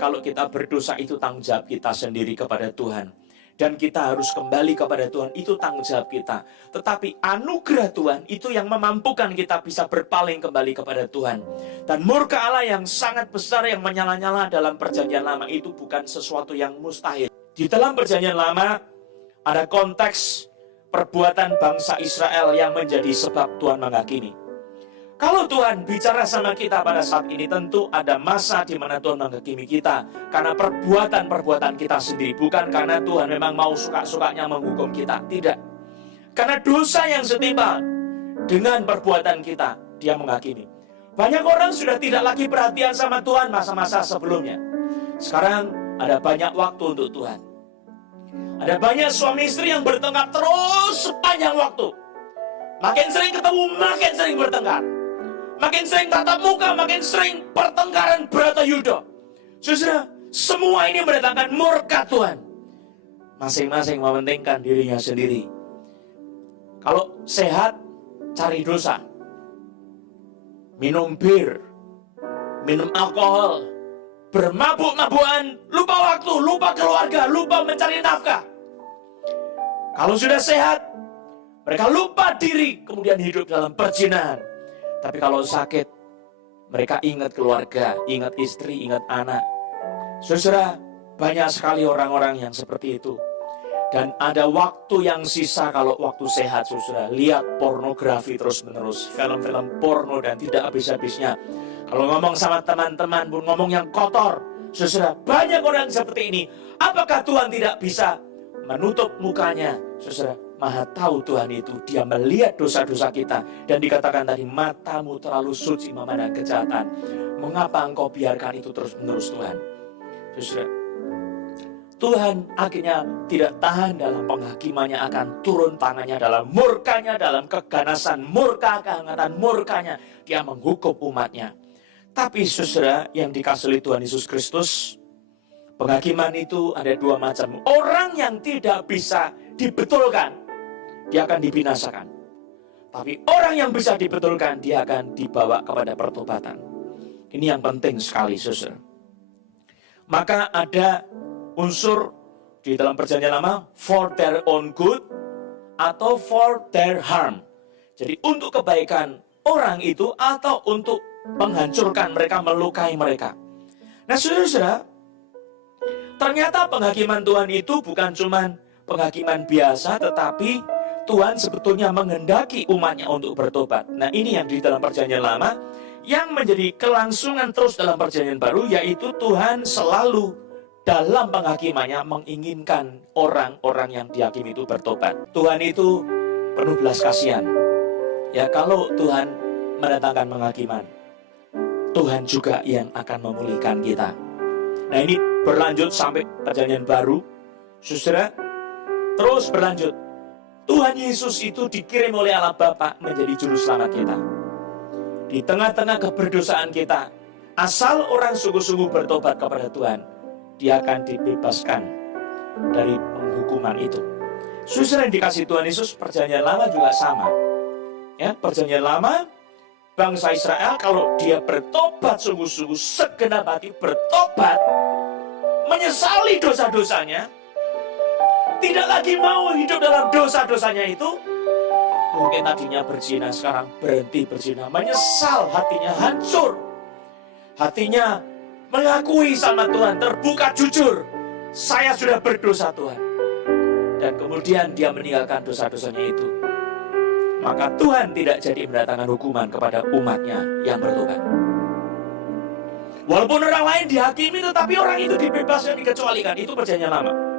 kalau kita berdosa itu tanggung jawab kita sendiri kepada Tuhan. Dan kita harus kembali kepada Tuhan, itu tanggung jawab kita. Tetapi anugerah Tuhan itu yang memampukan kita bisa berpaling kembali kepada Tuhan. Dan murka Allah yang sangat besar yang menyala-nyala dalam perjanjian lama itu bukan sesuatu yang mustahil. Di dalam perjanjian lama ada konteks perbuatan bangsa Israel yang menjadi sebab Tuhan menghakimi. Kalau Tuhan bicara sama kita pada saat ini, tentu ada masa di mana Tuhan menghakimi kita karena perbuatan-perbuatan kita sendiri, bukan karena Tuhan memang mau suka-sukanya menghukum kita. Tidak. Karena dosa yang setimpal dengan perbuatan kita, Dia menghakimi. Banyak orang sudah tidak lagi perhatian sama Tuhan masa-masa sebelumnya. Sekarang ada banyak waktu untuk Tuhan. Ada banyak suami istri yang bertengkar terus sepanjang waktu. Makin sering ketemu, makin sering bertengkar. Makin sering tatap muka, makin sering pertengkaran Bratayuda. Saudara, semua ini mendatangkan murka Tuhan. Masing-masing mementingkan dirinya sendiri. Kalau sehat, cari dosa. Minum bir, minum alkohol, bermabuk-mabukan, lupa waktu, lupa keluarga, lupa mencari nafkah. Kalau sudah sehat, mereka lupa diri, kemudian hidup dalam perzinahan. Tapi kalau sakit, mereka ingat keluarga, ingat istri, ingat anak. Saudara, banyak sekali orang-orang yang seperti itu. Dan ada waktu yang sisa kalau waktu sehat, saudara. Lihat pornografi terus-menerus, film-film porno dan tidak habis-habisnya. Kalau ngomong sama teman-teman pun ngomong yang kotor. Saudara, banyak orang seperti ini. Apakah Tuhan tidak bisa menutup mukanya? Saudara, Maha tahu Tuhan itu, Dia melihat dosa-dosa kita. Dan dikatakan tadi, matamu terlalu suci memandang kejahatan. Mengapa engkau biarkan itu terus-menerus Tuhan? Saudara, Tuhan akhirnya tidak tahan dalam penghakimannya, akan turun tangannya dalam murkanya, dalam keganasan murka, kehangatan murkanya. Dia menghukum umatnya. Tapi saudara yang dikasihi Tuhan Yesus Kristus, penghakiman itu ada dua macam. Orang yang tidak bisa dibetulkan, dia akan dibinasakan. Tapi orang yang bisa dibetulkan, dia akan dibawa kepada pertobatan. Ini yang penting sekali, saudara. Maka ada unsur di dalam perjanjian lama, for their own good atau for their harm. Jadi untuk kebaikan orang itu atau untuk menghancurkan mereka, melukai mereka. Nah, saudara-saudara, ternyata penghakiman Tuhan itu bukan cuma penghakiman biasa, tetapi Tuhan sebetulnya menghendaki umatnya untuk bertobat. Nah, ini yang di dalam perjanjian lama yang menjadi kelangsungan terus dalam perjanjian baru, yaitu Tuhan selalu dalam penghakimannya menginginkan orang-orang yang dihakimi itu bertobat. Tuhan itu penuh belas kasihan. Ya, kalau Tuhan mendatangkan penghakiman, Tuhan juga yang akan memulihkan kita. Nah, ini berlanjut sampai perjanjian baru. Saudara, terus berlanjut. Tuhan Yesus itu dikirim oleh Allah Bapa menjadi juru selamat kita. Di tengah-tengah keberdosaan kita, asal orang sungguh-sungguh bertobat kepada Tuhan, dia akan dibebaskan dari penghukuman itu. Saudara yang dikasih Tuhan Yesus, perjanjian lama juga sama. Ya, perjanjian lama, bangsa Israel kalau dia bertobat sungguh-sungguh, segenap hati bertobat, menyesali dosa-dosanya, tidak lagi mau hidup dalam dosa-dosanya itu, mungkin tadinya berzina, sekarang berhenti berzina, menyesal, hatinya hancur, hatinya mengakui sama Tuhan, terbuka jujur, saya sudah berdosa Tuhan. Dan kemudian dia meninggalkan dosa-dosanya itu. Maka Tuhan tidak jadi mendatangkan hukuman kepada umatnya yang bertobat. Walaupun orang lain dihakimi, tetapi orang itu dibebaskan, dikecualikan. Itu perjanjian lama.